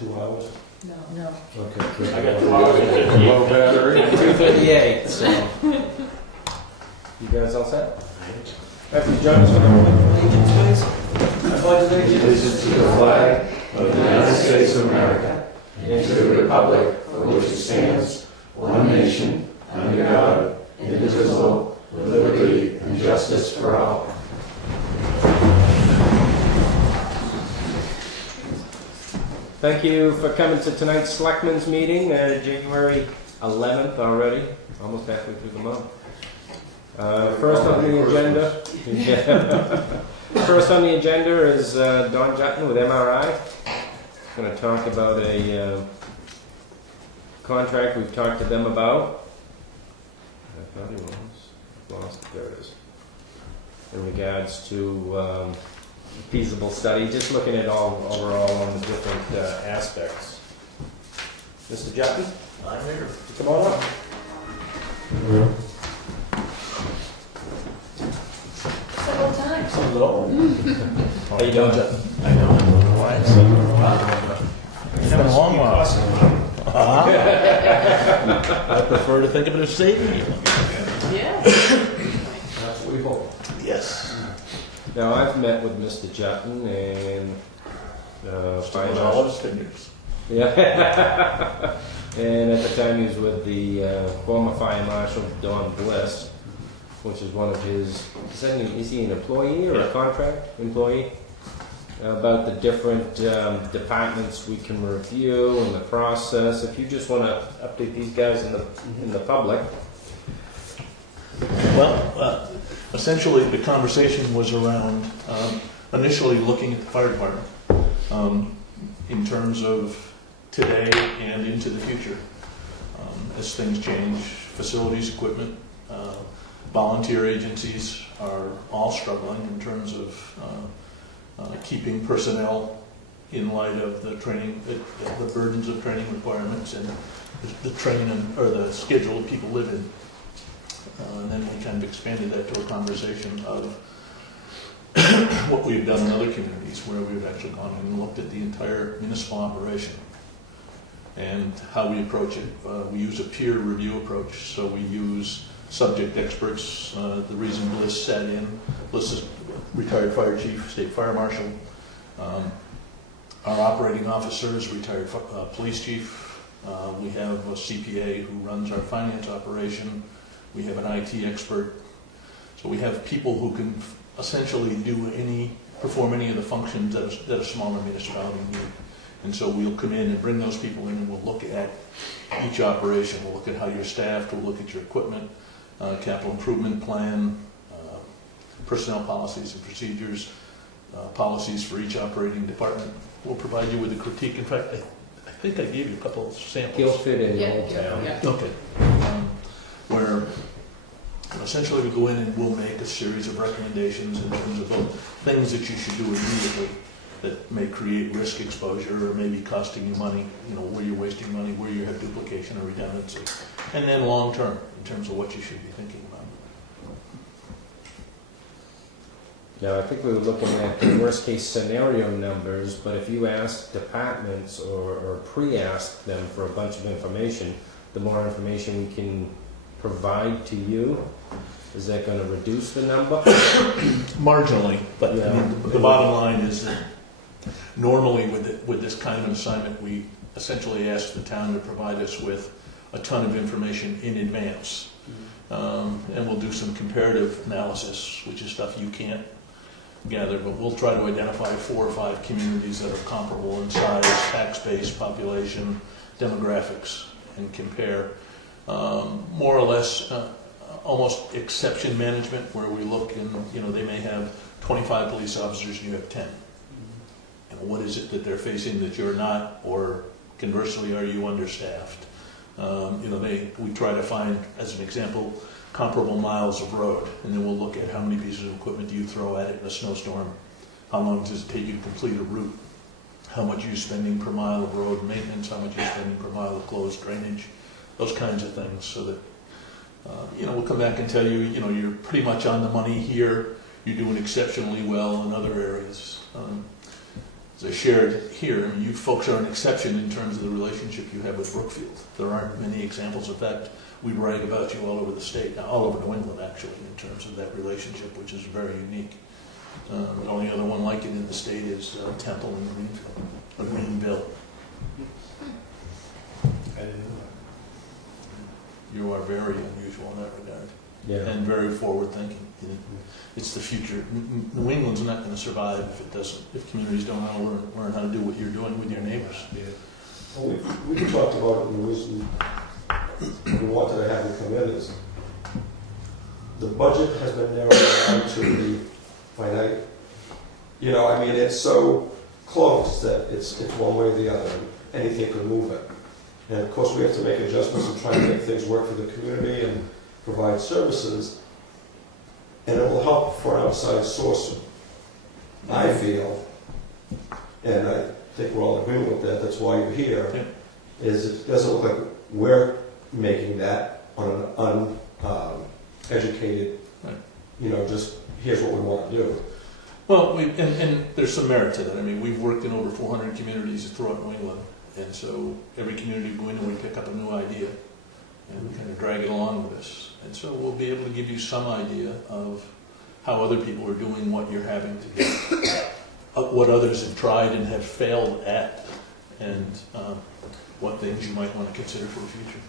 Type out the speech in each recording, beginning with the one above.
2 hours? No. Okay. I got 2 hours and 58. Low battery. 2:38, so. You guys all set? After John's for the allegiance, please. I pledge allegiance to the flag of the United States of America and to the republic for which it stands, one nation, under God, indivisible, with liberty and justice for all. Thank you for coming to tonight's Selectmen's meeting, January 11th already, almost halfway through the month. First on the agenda, first on the agenda is Don Jutton with MRI. Going to talk about a contract we've talked to them about. I thought he was lost. There it is. In regards to feasible study, just looking at overall on the different aspects. Mr. Jutton? I'm here. Come on up. Several times. Hello. How you doing, Jutton? I know. Why? It's been a long while. I prefer to think of it as saving you. Yeah. That's what we hope. Yes. Now, I've met with Mr. Jutton and Fire All Marshal. of his fingers. Yeah. And at the time he was with the former Fire Marshal, Don Bliss, which is one of his, is he an employee or a contract employee? About the different departments we can review and the process. If you just want to update these guys in the public. Well, essentially the conversation was around initially looking at the fire department in terms of today and into the future. As things change, facilities, equipment, volunteer agencies are all struggling in terms of keeping personnel in light of the training, the burdens of training requirements and the training or the schedule people live in. And then we kind of expanded that to a conversation of what we've done in other communities where we've actually gone and looked at the entire municipal operation and how we approach it. We use a peer review approach, so we use subject experts. The reason Bliss sat in, Bliss is retired fire chief, state fire marshal. Our operating officer is retired police chief. We have a CPA who runs our finance operation. We have an IT expert. So we have people who can essentially perform any of the functions that a smaller municipality need. And so we'll come in and bring those people in and we'll look at each operation. We'll look at how you're staffed, we'll look at your equipment, capital improvement plan, personnel policies and procedures, policies for each operating department. We'll provide you with a critique. In fact, I think I gave you a couple of samples. Guildford and Old Town. Yeah. Okay. Where essentially we go in and we'll make a series of recommendations in terms of both things that you should do immediately that may create risk exposure or maybe costing you money, where you're wasting money, where you have duplication or redundancy. And then long term, in terms of what you should be thinking about. Now, I think we were looking at the worst case scenario numbers, but if you ask departments or pre-ask them for a bunch of information, the more information we can provide to you, is that going to reduce the number? Marginally, but Yeah. I mean, the bottom line is that normally with this kind of assignment, we essentially ask the town to provide us with a ton of information in advance. And we'll do some comparative analysis, which is stuff you can't gather, but we'll try to identify 4 or 5 communities that are comparable in size, tax base, population, demographics, and compare. More or less almost exception management, where we look and they may have 25 police officers and you have 10. And what is it that they're facing that you're not, or conversely, are you understaffed? We try to find, as an example, comparable miles of road, and then we'll look at how many pieces of equipment do you throw at it in a snowstorm, how long does it take you to complete a route, how much are you spending per mile of road maintenance, how much are you spending per mile of closed drainage, those kinds of things, so that we'll come back and tell you, you're pretty much on the money here, you're doing exceptionally well in other areas. as I shared here, I mean, you folks are an exception in terms of the relationship you have with Brookfield. There aren't many examples of that. We brag about you all over the state, all over New England actually, in terms of that relationship, which is very unique. The only other one like it in the state is Temple and Greenfield, or Greenville. I didn't know You are very unusual in that regard, Yeah. and very forward-thinking. You know, it's the future. New England's not going to survive if it doesn't. If communities don't know how to learn how to do what you're doing with your neighbors. that. Yeah. Well, we talked about it, and the reason we wanted to have you come in is the budget has been narrowed down to the finite. You know, I mean, it's so close that it's one way or the other. Anything can move it. And of course, we have to make adjustments and try to make things work for the community and provide services. And it will help for an outside source, I feel, and I think we're all in agreement with that, that's why you're here, Yeah. is it doesn't look like we're making that on an uneducated, Right. you know, just here's what we want to do. Well, and there's some merit to that. I mean, we've worked in over 400 communities throughout New England, and so every community we go in and we pick up a new idea, and we kind of drag it along with us. And so we'll be able to give you some idea of how other people are doing what you're having to do, what others have tried and have failed at, and what things you might want to consider for the future.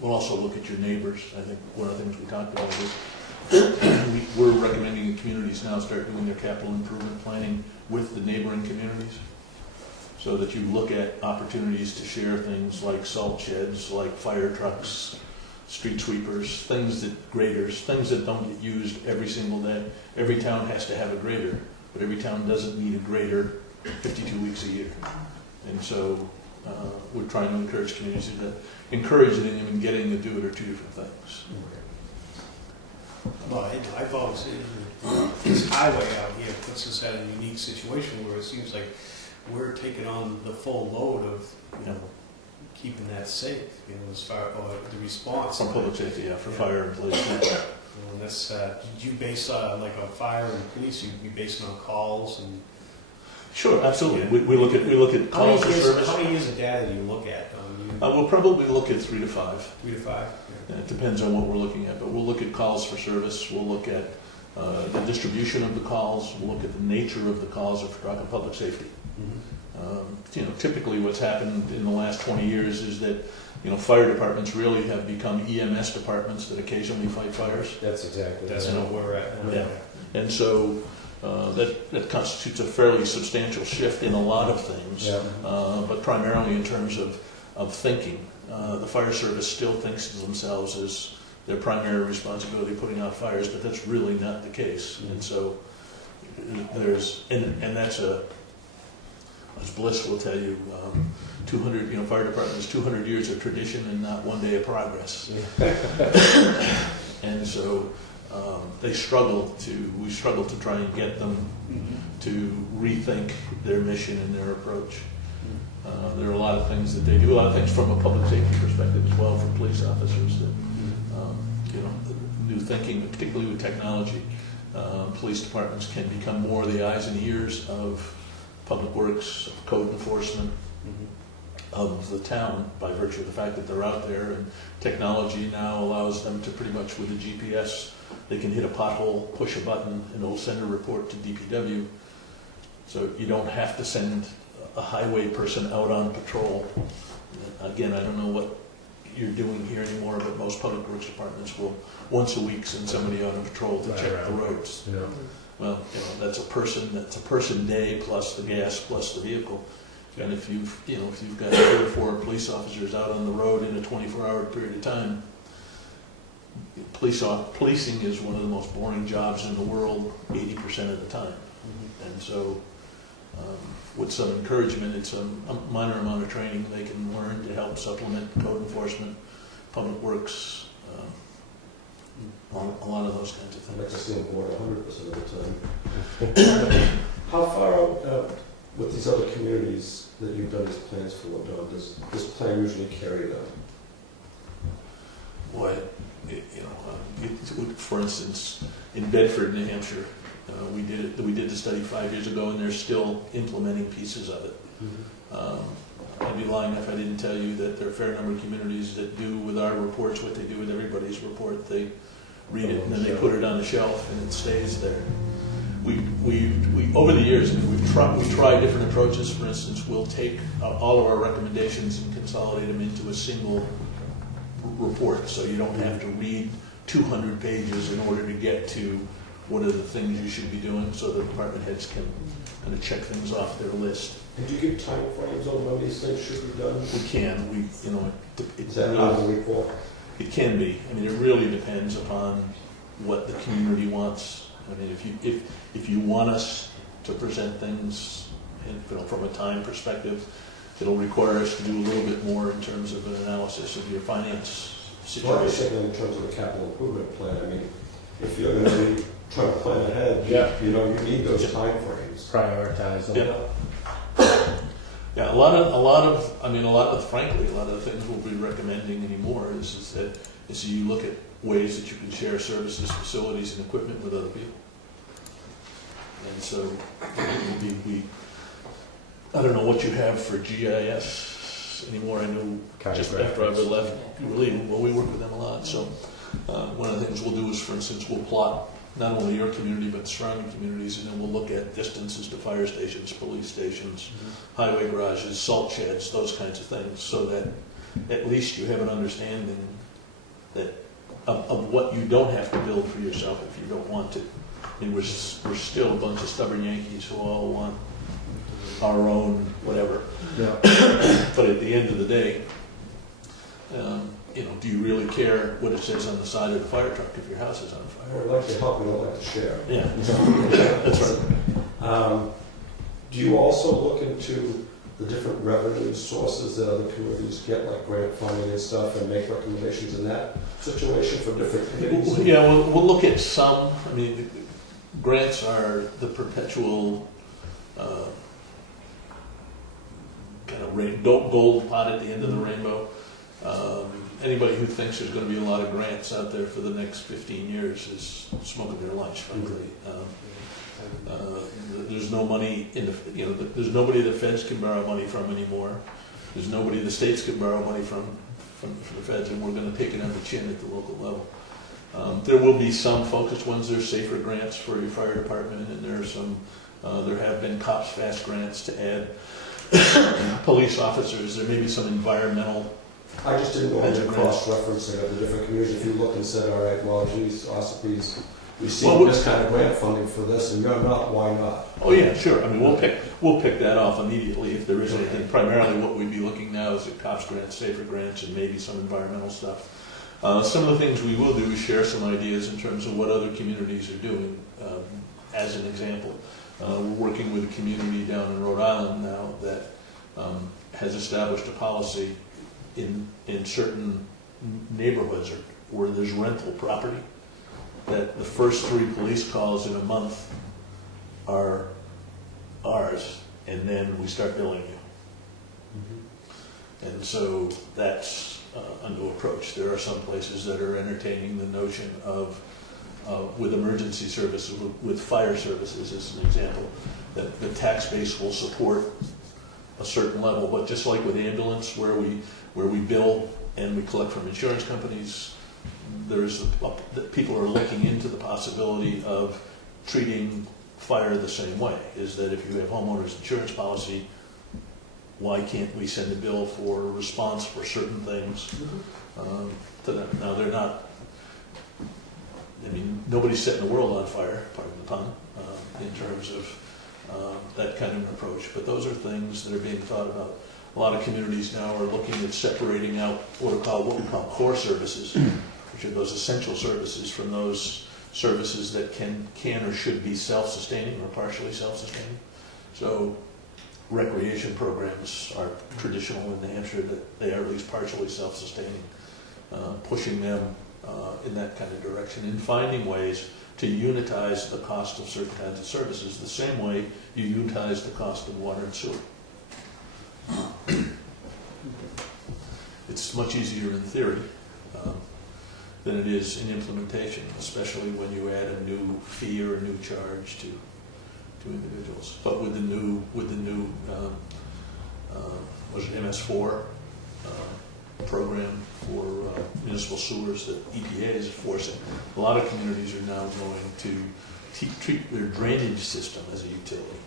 We'll also look at your neighbors. I think one of the things we talked about is we're recommending communities now start doing their capital improvement planning with the neighboring communities, so that you look at opportunities to share things like salt sheds, like fire trucks, street sweepers, graders, things that don't get used every single day. Every town has to have a grader, but every town doesn't need a grader 52 weeks a year. And so we're trying to encourage communities to encourage them and getting to do it are two different things. Well, I've always said this highway out here puts us at a unique situation where it seems like we're taking on the full load of, you know, keeping that safe, you know, as far, or the response. From public safety, yeah, for Yeah. fire and police. Yeah. You know, that's, you base, like on fire and police, you'd be basing on calls and. Sure, absolutely. Yeah. We look at How many calls for years, service. how many years of data do you look at? We'll probably look at 3 to 5. 3 to 5? Yeah, it depends on what we're looking at, but we'll look at calls for service. We'll look at the distribution of the calls. We'll look at the nature of the calls if we're talking public safety. You know, typically what's happened in the last 20 years is that, you know, fire departments really have become EMS departments that occasionally fight fires. That's exactly. That's right. what we're at. Yeah. And so that constitutes a fairly substantial shift in a lot of things, Yeah. but primarily in terms of thinking. The fire service still thinks of themselves as their primary responsibility putting out fires, but that's really not the case. And so there's, and that's as Bliss will tell you, 200, you know, fire department is 200 years of tradition and not one day of progress. And so we struggle to try and get them to rethink their mission and their approach. There are a lot of things that they do, a lot of things from a public safety perspective as well for police officers that, you know, new thinking, particularly with technology. Police departments can become more the eyes and ears of public works, of code enforcement, of the town by virtue of the fact that they're out there, and technology now allows them to pretty much with a GPS, they can hit a pothole, push a button, and it'll send a report to DPW. So you don't have to send a highway person out on patrol. Again, I don't know what you're doing here anymore, but most public works departments will once a week send somebody out on patrol to check the roads. Yeah. Well, you know, that's a person day plus the gas plus the vehicle. And if you've got 3 or 4 police officers out on the road in a 24-hour period of time, policing is one of the most boring jobs in the world 80% of the time. And so with some encouragement, it's a minor amount of training they can learn to help supplement code enforcement, public works, a lot of those kinds of I'd like to things. see them board 100% of the time. How far out with these other communities that you've done these plans for, Don, does this plan usually carry them? Boy, for instance, in Bedford, New Hampshire, We did the study 5 years ago, and they're still implementing pieces of it. I'd be lying if I didn't tell you that there are a fair number of communities that do with our reports what they do with everybody's report. They read it and then they put it on the shelf and it stays there. We over the years, we try different approaches. For instance, we'll take all of our recommendations and consolidate them into a single report, so you don't have to read 200 pages in order to get to what are the things you should be doing, so the department heads can kind of check things off their list. And do you give time frames on when these things should be done? We can. Is that out of the report? It can be. I mean, it really depends upon what the community wants. I mean, if you want us to present things, from a time perspective, it'll require us to do a little bit more in terms of an analysis of your finance Well, I'm situation. saying in terms of the capital improvement plan, I mean, if you're going to be trying to plan ahead, Yeah. you need those time frames. Prioritize them. Yeah. Yeah, frankly, a lot of the things we'll be recommending anymore is you look at ways that you can share services, facilities, and equipment with other people. And so, I don't know what you have for GIS anymore. I know just after I left, we work with them a lot. So, one of the things we'll do is, for instance, we'll plot not only your community but surrounding communities, and then we'll look at distances to fire stations, police stations, highway garages, salt sheds, those kinds of things, so that at least you have an understanding that of what you don't have to build for yourself if you don't want to. I mean, we're still a bunch of stubborn Yankees who all want our own whatever. Yeah. But at the end of the day, do you really care what it says on the side of the fire truck if your house is on fire? I'd like to help, we don't like to share. Yeah, that's right. Do you also look into the different revenue sources that other communities get, like grant funding and stuff, and make recommendations in that situation for different communities? Yeah, we'll look at some. I mean, grants are the perpetual kind of gold pot at the end of the rainbow. Anybody who thinks there's going to be a lot of grants out there for the next 15 years is smoking their lunch, frankly. There's no money in there's nobody the feds can borrow money from anymore. There's nobody the states can borrow money from the feds, and we're going to take it on the chin at the local level. There will be some focused ones. There's safer grants for your fire department, and there have been cops fast grants to add police officers. There may be some environmental. I just didn't know the cross-referencing of the different communities. If you looked and said, all right, well, geez, Ossipes received this kind of grant funding for this, and you're not, why not? Oh yeah, sure. I mean, we'll pick that off immediately if there is anything. Primarily, what we'd be looking now is at cops grants, safer grants, and maybe some environmental stuff. Some of the things we will do is share some ideas in terms of what other communities are doing. As an example, we're working with a community down in Rhode Island now that has established a policy in certain neighborhoods where there's rental property, that the first 3 police calls in a month are ours, and then we start billing you. And so that's a new approach. There are some places that are entertaining the notion of, with emergency services, with fire services as an example, that the tax base will support a certain level, but just like with ambulance, where we bill and we collect from insurance companies, people are looking into the possibility of treating fire the same way. Is that if you have homeowners insurance policy, why can't we send a bill for a response for certain things to them? Now they're not. I mean, nobody's setting the world on fire, pardon the pun, in terms of that kind of an approach. But those are things that are being thought about. A lot of communities now are looking at separating out what we call core services, which are those essential services, from those services that can or should be self-sustaining or partially self-sustaining. So recreation programs are traditional in New Hampshire, that they are at least partially self-sustaining, pushing them in that kind of direction, and finding ways to unitize the cost of certain kinds of services the same way you unitize the cost of water and sewer. It's much easier in theory. than it is in implementation, especially when you add a new fee or a new charge to individuals. But with the new was it MS4 program for municipal sewers that EPA is forcing, a lot of communities are now going to treat their drainage system as a utility.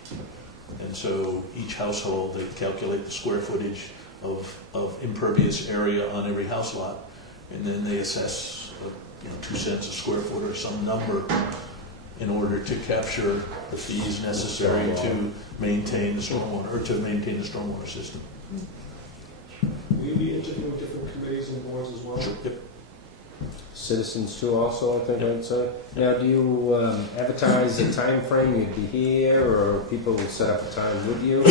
And so each household, they calculate the square footage of impervious area on every house lot, and then they assess 2 cents a square foot or some number in order to capture the fees necessary to maintain the stormwater, or to maintain the stormwater system. Will you be interviewing different committees and boards as well? Yep. Citizens too also, I think I'd say. Now, do you advertise a time frame you'd be here, or people will set up a time with you?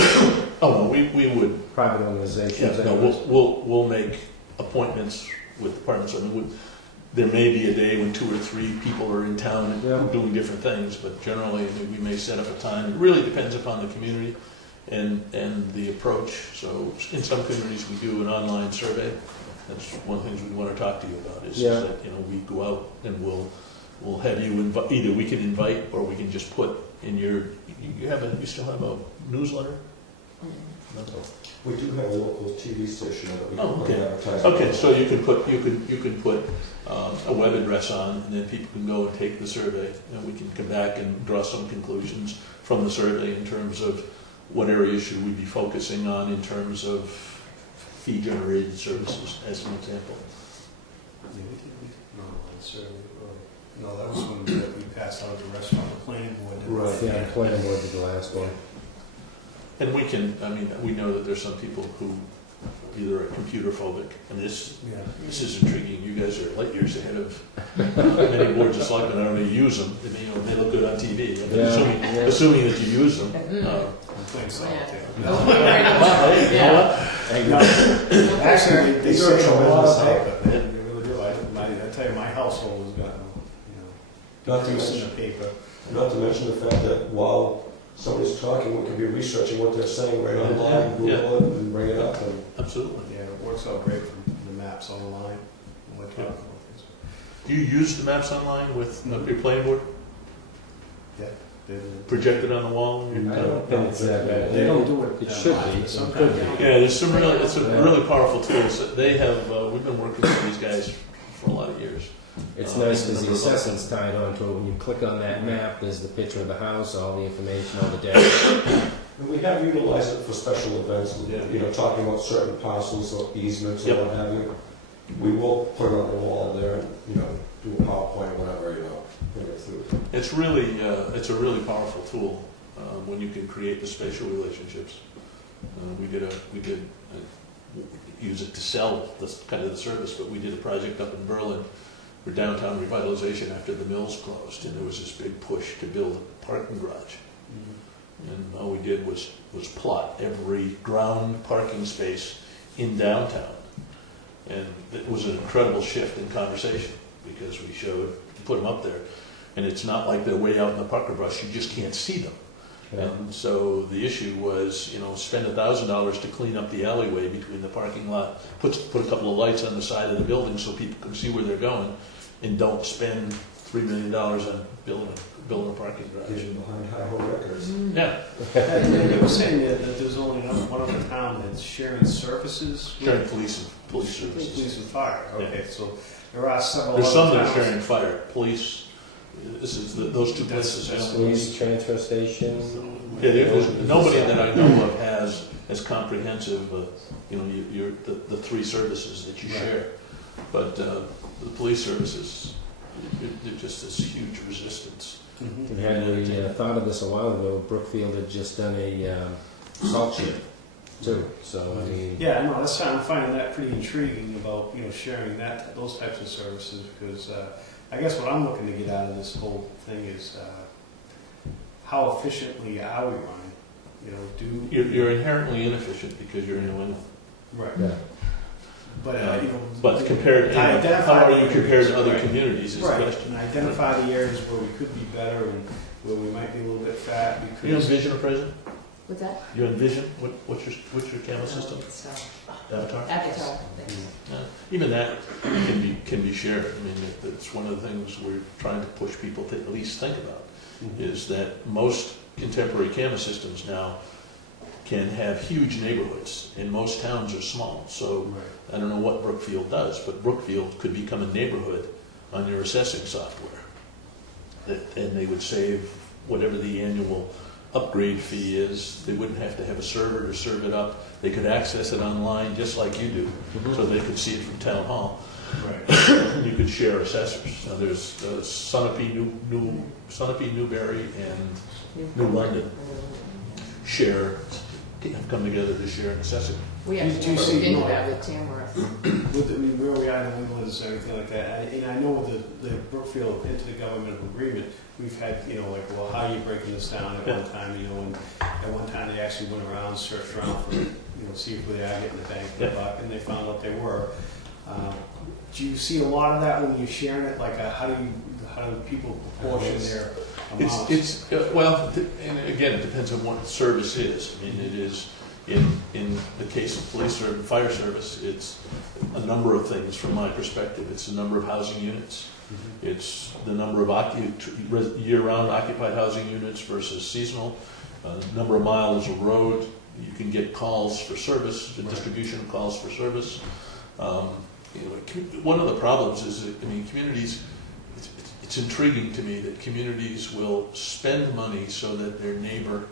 Oh, no, we would. Private organizations? Yeah, no, we'll make appointments with departments. I mean, there may be a day when 2 or 3 people are in town doing different things, but generally we may set up a time. It really depends upon the community and the approach. So in some communities we do an online survey. That's one of the things we want to talk to you about is that we go out and we'll have you invite. Either we can invite or we can just put in your. You still have a newsletter? We do have a local TV station that we Oh, can okay. advertise. Okay, so you can put a web address on, and then people can go and take the survey, and we can come back and draw some conclusions from the survey in terms of what areas should we be focusing on in terms of fee-generated services, as an example. No, that was when we passed out of the restaurant, the planning board. Right. Yeah, the planning board did the last one. And we know that there's some people who either are computer phobic, and this is intriguing. You guys are light years ahead of many boards of selectmen. I don't know you use them. They look good on TV. Assuming that you use them. I'm playing solitaire. Actually, they search a lot of paper. They really do. I tell you, my household has gotten, Not to reduced in mention, the paper. not to mention the fact that while somebody's talking, we can be researching what they're saying right online, Google it, and bring it up. And Absolutely. Yeah, it works out great for the maps online. When we're talking about things. Do you use the maps online with your planning board? Yeah. Projected on the wall? I don't think it's that bad. They don't do it. It should be. It Sometimes could they be. do. Yeah, there's some it's a really powerful tool. So they have, we've been working with these guys for a lot of years. It's nice because the assessment's tied onto it. When you click on that map, there's the picture of the house, all the information, all the data. And we have utilized it for special events, talking about certain parcels or easements or what have you. We will put it on the wall there and, do a PowerPoint or whatever, bring it through. It's really, it's a really powerful tool when you can create the spatial relationships. We did use it to sell this kind of the service, but we did a project up in Berlin for downtown revitalization after the mills closed, and there was this big push to build a parking garage. And all we did was plot every ground parking space in downtown. And it was an incredible shift in conversation because we put them up there. And it's not like they're way out in the pucker brush, you just can't see them. Yeah. And so the issue was, spend $1,000 to clean up the alleyway between the parking lot, put a couple of lights on the side of the building so people can see where they're going, and don't spend $3 million on building a parking garage. Getting behind High-Ho Records. Yeah. And they were saying that there's only one other town that's sharing services. Sharing police services. Police and fire. Okay, so there are several. There's some that other are towns. sharing fire, police. This is those two places. Police, transfer station. Yeah, there's nobody that I know of has as comprehensive, the 3 services that you share. But the police services, there's just this huge resistance. Mhm. We thought of this a while ago. Brookfield had just done a salt shed too. So I mean, Yeah, I know. That's I'm finding that pretty intriguing about sharing those types of services because I guess what I'm looking to get out of this whole thing is how efficiently are we running? You're inherently inefficient because you're in New England. Right. yeah. But But compared, how are you compared to other communities is the right, question. and identify the areas where we could be better and where we might be a little bit fat. You have vision appraisal? What's that? You envision, what's your camera system? So, Avatar? Avatar. Even that can be shared. I mean, it's one of the things we're trying to push people to at least think about, is that most contemporary camera systems now can have huge neighborhoods, and most towns are small. So I don't know what Brookfield does, but Brookfield could become a neighborhood on your assessing software. And they would save whatever the annual upgrade fee is. They wouldn't have to have a server to serve it up. They could access it online just like you do, so they could see it from town hall. Right. You could share assessors. Now there's Sunapee, Newberry, and New London have come together to share an assessor. We Do you actually see- think about it, Tamworth. Where we are in New England and everything like that, and I know with the Brookfield intergovernmental agreement, we've had, like, well, how are you breaking this down at one time, and at one time they actually went around, searched around for, see if they are getting the bang for the buck, and they found out they were. Do you see a lot of that when you're sharing it? Like, how do people proportion their amounts? Well, and again, it depends on what the service is. I mean, it is, in the case of police or fire service, it's a number of things from my perspective. It's the number of housing units. It's the number of year-round occupied housing units versus seasonal, number of miles of road. You can get calls for service, the distribution of calls for service. One of the problems is that, communities, it's intriguing to me that communities will spend money so that their neighbor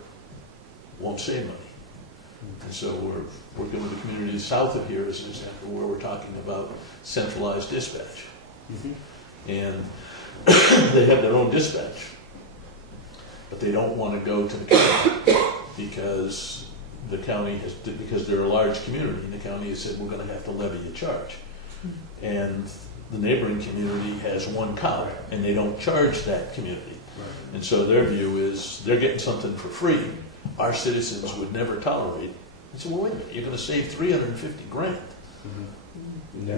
won't save money. And so we're working with the communities south of here as an example, where we're talking about centralized dispatch. And they have their own dispatch, but they don't want to go to the county because because they're a large community, and the county has said, we're going to have to levy a charge. And the neighboring community has one cow, and they don't charge that community. And so their view is they're getting something for free. Our citizens would never tolerate. I said, well, wait a minute, you're going to save $350 grand.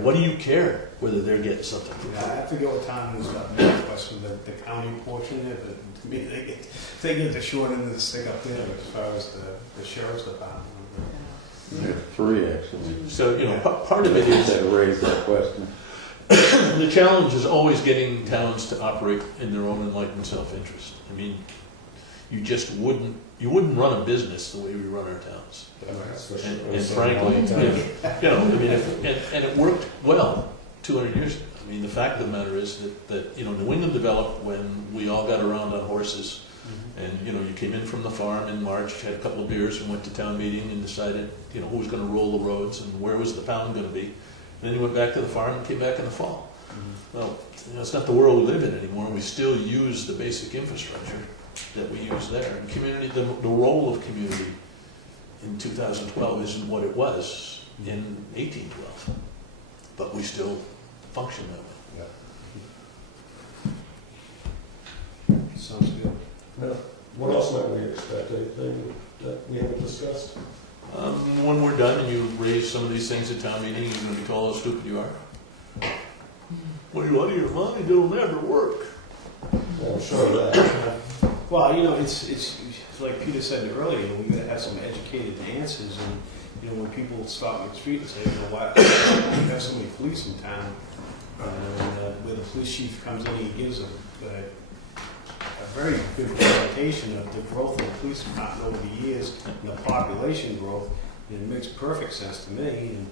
What do you care whether they're getting something for free? I forget what town it was up there, question the county portion there, but to me, they get the short end of the stick up there as far as the sheriff's department. There are three, actually. So, part of it is That raised that question. the challenge is always getting towns to operate in their own enlightened self-interest. I mean, you wouldn't run a business the way we run our towns. And frankly, and it worked well 200 years ago. I mean, the fact of the matter is that New England developed when we all got around on horses. And, you came in from the farm in March, had a couple of beers, and went to town meeting and decided, who was going to roll the roads and where was the pound going to be. And then you went back to the farm and came back in the fall. Well, it's not the world we live in anymore. We still use the basic infrastructure that we use there. And community, the role of community in 2012 isn't what it was in 1812. But we still function that way. Sounds good. Now, what else might we expect? Anything that we haven't discussed? When we're done and you raise some of these things at town meeting, you're going to be told how stupid you are. Well, you're out of your mind, it'll never work. I'm sure of that. Well, it's like Peter said earlier, we got to have some educated answers, and when people stop in the street and say, why we have so many police in town, where the police chief comes in, he gives a very good presentation of the growth of the police department over the years and the population growth, and it makes perfect sense to me. And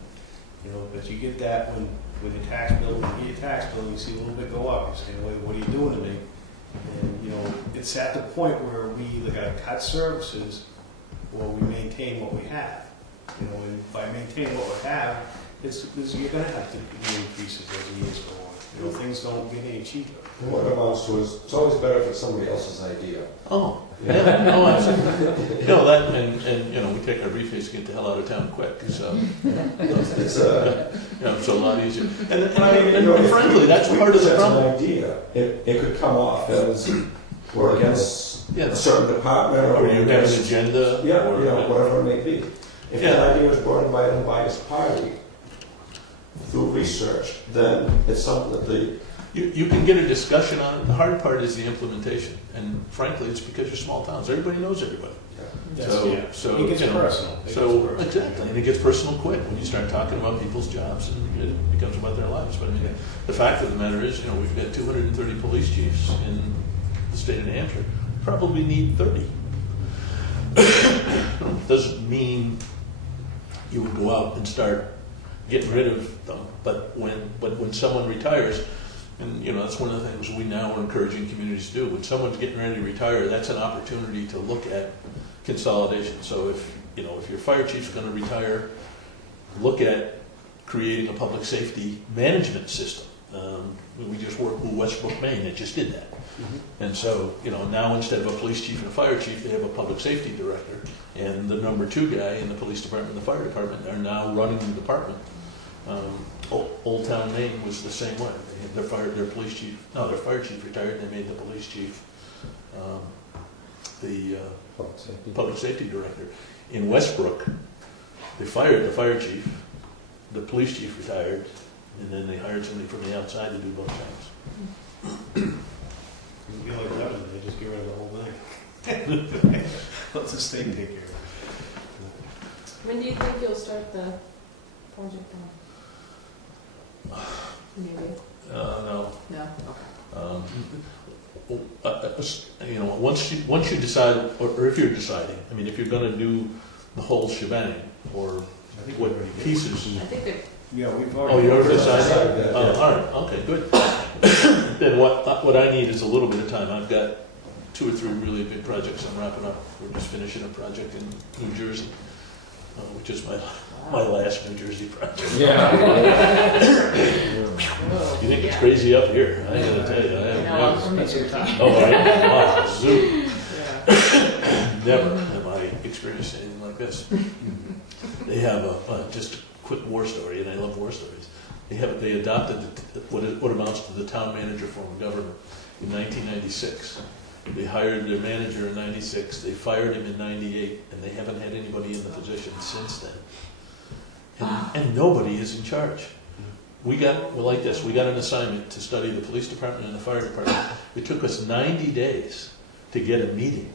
but you get that when with your tax bill, when you get your tax bill, you see a little bit go up. You say, well, what are you doing to me? And it's at the point where we either got to cut services or we maintain what we have. And by maintaining what we have, you're going to have to increases as the years go on. Things don't get any cheaper. And what it amounts to is, it's always better if it's somebody else's idea. Oh, yeah, no, absolutely. That, and we take our briefcase and get the hell out of town quick, so. It's It's a lot easier. And if frankly, that's part of the problem. an idea. It could come off as we're against Yeah, a certain department or you have an against, agenda. yeah, or, whatever it may be. If Yeah. that idea is brought in by an unbiased party through research, then it's something that the You can get a discussion on it. The hard part is the implementation. And frankly, it's because you're small towns. Everybody knows everybody. So It gets you know, personal. Exactly, and it gets personal quick when you start talking about people's jobs and it becomes about their lives. But I mean, the fact of the matter is, we've got 230 police chiefs in the state of New Hampshire. Probably need 30. Doesn't mean you would go out and start getting rid of them, but when someone retires, and that's one of the things we now are encouraging communities to do. When someone's getting ready to retire, that's an opportunity to look at consolidation. So if your fire chief's going to retire, look at creating a public safety management system. We just worked with Westbrook, Maine, that just did that. And so, now instead of a police chief and a fire chief, they have a public safety director, and the number 2 guy in the police department and the fire department are now running the department. Old Town, Maine was the same way. They had their fire chief retired. They made the police chief the public safety director. In Westbrook, they fired the fire chief, the police chief retired, and then they hired somebody from the outside to do both things. It'd be like that, they just get rid of the whole thing. Let the state take care of it. When do you think you'll start the project on? Maybe. No. No? Okay. Once you decide, or if you're deciding, if you're going to do the whole shebang, or I think what we already did. pieces. I think they're Yeah, we've Oh, already. you already decided? Decided that, Oh, yeah. all right, okay, good. Then what I need is a little bit of time. I've got 2 or 3 really big projects I'm wrapping up. We're just finishing a project in New Jersey, which is my last New Jersey project. Yeah. You think it's crazy up here? I gotta tell you, I have No, I'm never. from New Jersey. Oh, right? Wow, zoo. Yeah. Never have I experienced anything like this. They have just a quick war story, and I love war stories. They adopted what amounts to the town manager form of government in 1996. They hired their manager in 96. They fired him in 98, and they haven't had anybody in the position since then. And nobody is in charge. We got an assignment to study the police department and the fire department. It took us 90 days to get a meeting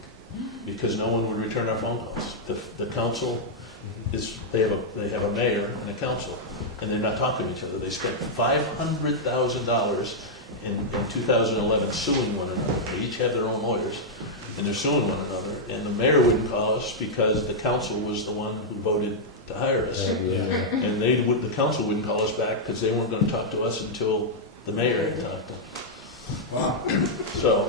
because no one would return our phone calls. The council they have a mayor and a council, and they're not talking to each other. They spent $500,000 in 2011 suing one another. They each have their own lawyers, and they're suing one another. And the mayor wouldn't call us because the council was the one who voted to hire us. And the council wouldn't call us back because they weren't going to talk to us until the mayor had talked to them. Wow. So